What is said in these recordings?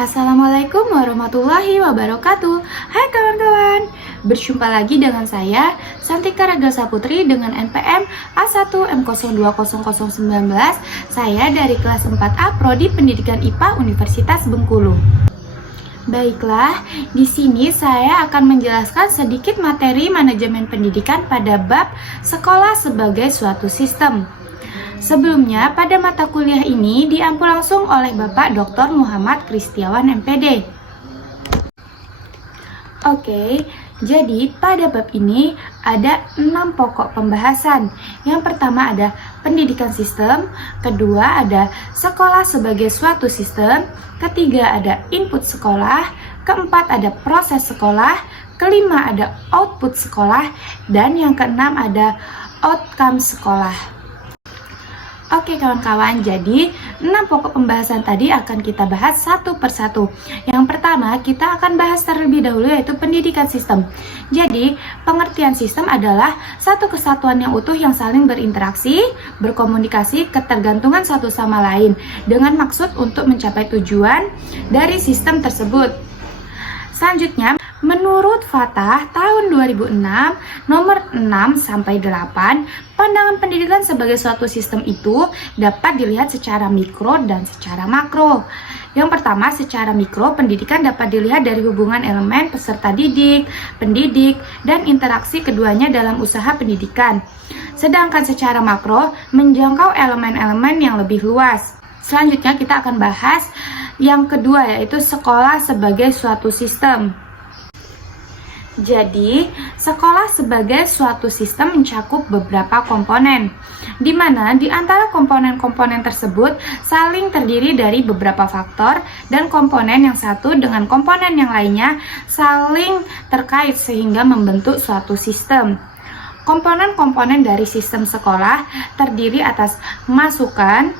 Assalamualaikum warahmatullahi wabarakatuh. Hai kawan-kawan, berjumpa lagi dengan saya Santika Ragasa Putri dengan NPM A1M020019. Saya dari kelas 4A Prodi Pendidikan IPA Universitas Bengkulu. Baiklah, di sini saya akan menjelaskan sedikit materi manajemen pendidikan pada bab sekolah sebagai suatu sistem. Sebelumnya, pada mata kuliah ini diampu langsung oleh Bapak Dr. Muhammad Kristiawan MPD. Oke, jadi pada bab ini ada 6 pokok pembahasan. Yang pertama ada pendidikan sistem, kedua ada sekolah sebagai suatu sistem, ketiga ada input sekolah, keempat ada proses sekolah, kelima ada output sekolah, dan yang keenam ada outcome sekolah. Oke kawan-kawan, jadi 6 pokok pembahasan tadi akan kita bahas satu persatu. Yang pertama, kita akan bahas terlebih dahulu yaitu pendidikan sistem. Jadi, pengertian sistem adalah satu kesatuan yang utuh yang saling berinteraksi, berkomunikasi, ketergantungan satu sama lain dengan maksud untuk mencapai tujuan dari sistem tersebut. Selanjutnya, menurut Fatah tahun 2006 nomor 6-8, pandangan pendidikan sebagai suatu sistem itu dapat dilihat secara mikro dan secara makro. Yang pertama, secara mikro, pendidikan dapat dilihat dari hubungan elemen peserta didik, pendidik, dan interaksi keduanya dalam usaha pendidikan. Sedangkan secara makro, menjangkau elemen-elemen yang lebih luas. Selanjutnya kita akan bahas yang kedua yaitu sekolah sebagai suatu sistem. Jadi, sekolah sebagai suatu sistem mencakup beberapa komponen, di mana di antara komponen-komponen tersebut saling terdiri dari beberapa faktor dan komponen yang satu dengan komponen yang lainnya saling terkait sehingga membentuk suatu sistem. Komponen-komponen dari sistem sekolah terdiri atas masukan,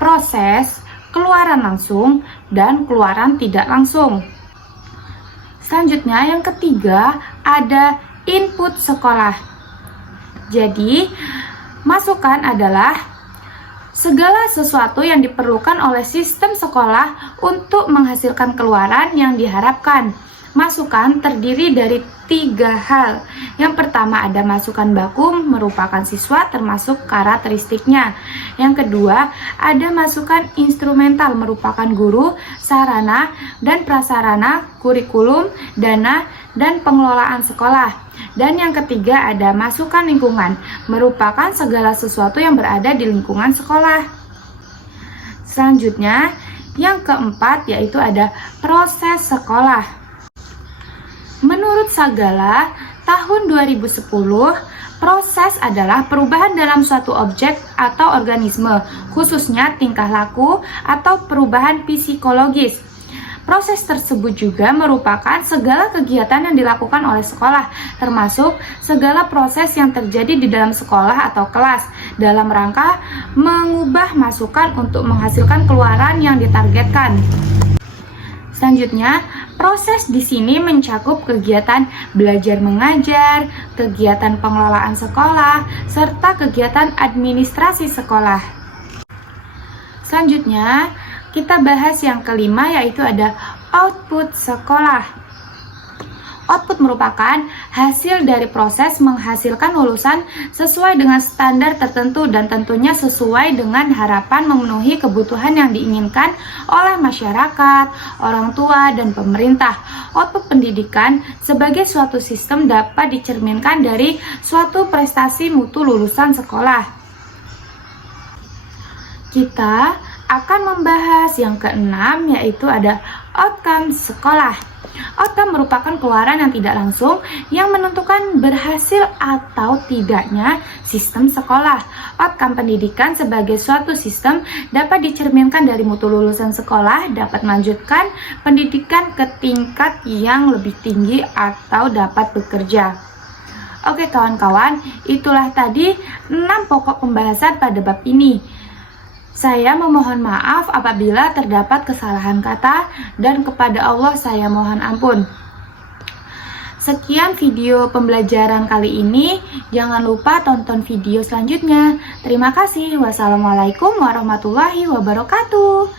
proses, keluaran langsung, dan keluaran tidak langsung. Selanjutnya yang ketiga ada input sekolah. Jadi masukan adalah segala sesuatu yang diperlukan oleh sistem sekolah untuk menghasilkan keluaran yang diharapkan. Masukan terdiri dari 3 hal. Yang pertama ada masukan baku merupakan siswa termasuk karakteristiknya. Yang kedua ada masukan instrumental merupakan guru, sarana dan prasarana, kurikulum, dana, dan pengelolaan sekolah. Dan yang ketiga ada masukan lingkungan merupakan segala sesuatu yang berada di lingkungan sekolah. Selanjutnya yang keempat yaitu ada proses sekolah. Menurut Sagala, tahun 2010, proses adalah perubahan dalam suatu objek atau organisme, khususnya tingkah laku atau perubahan psikologis. Proses tersebut juga merupakan segala kegiatan yang dilakukan oleh sekolah, termasuk segala proses yang terjadi di dalam sekolah atau kelas, dalam rangka mengubah masukan untuk menghasilkan keluaran yang ditargetkan. Selanjutnya, proses di sini mencakup kegiatan belajar mengajar, kegiatan pengelolaan sekolah, serta kegiatan administrasi sekolah. Selanjutnya, kita bahas yang kelima yaitu ada output sekolah. Output merupakan hasil dari proses menghasilkan lulusan sesuai dengan standar tertentu dan tentunya sesuai dengan harapan memenuhi kebutuhan yang diinginkan oleh masyarakat, orang tua, dan pemerintah. Output pendidikan sebagai suatu sistem dapat dicerminkan dari suatu prestasi mutu lulusan sekolah. Kita akan membahas yang keenam yaitu ada outcome sekolah. Outcome merupakan keluaran yang tidak langsung yang menentukan berhasil atau tidaknya sistem sekolah. Outcome pendidikan sebagai suatu sistem dapat dicerminkan dari mutu lulusan sekolah, dapat melanjutkan pendidikan ke tingkat yang lebih tinggi atau dapat bekerja. Oke kawan-kawan, itulah tadi 6 pokok pembahasan pada bab ini. Saya memohon maaf apabila terdapat kesalahan kata dan kepada Allah saya mohon ampun. Sekian video pembelajaran kali ini. Jangan lupa tonton video selanjutnya. Terima kasih. Wassalamualaikum warahmatullahi wabarakatuh.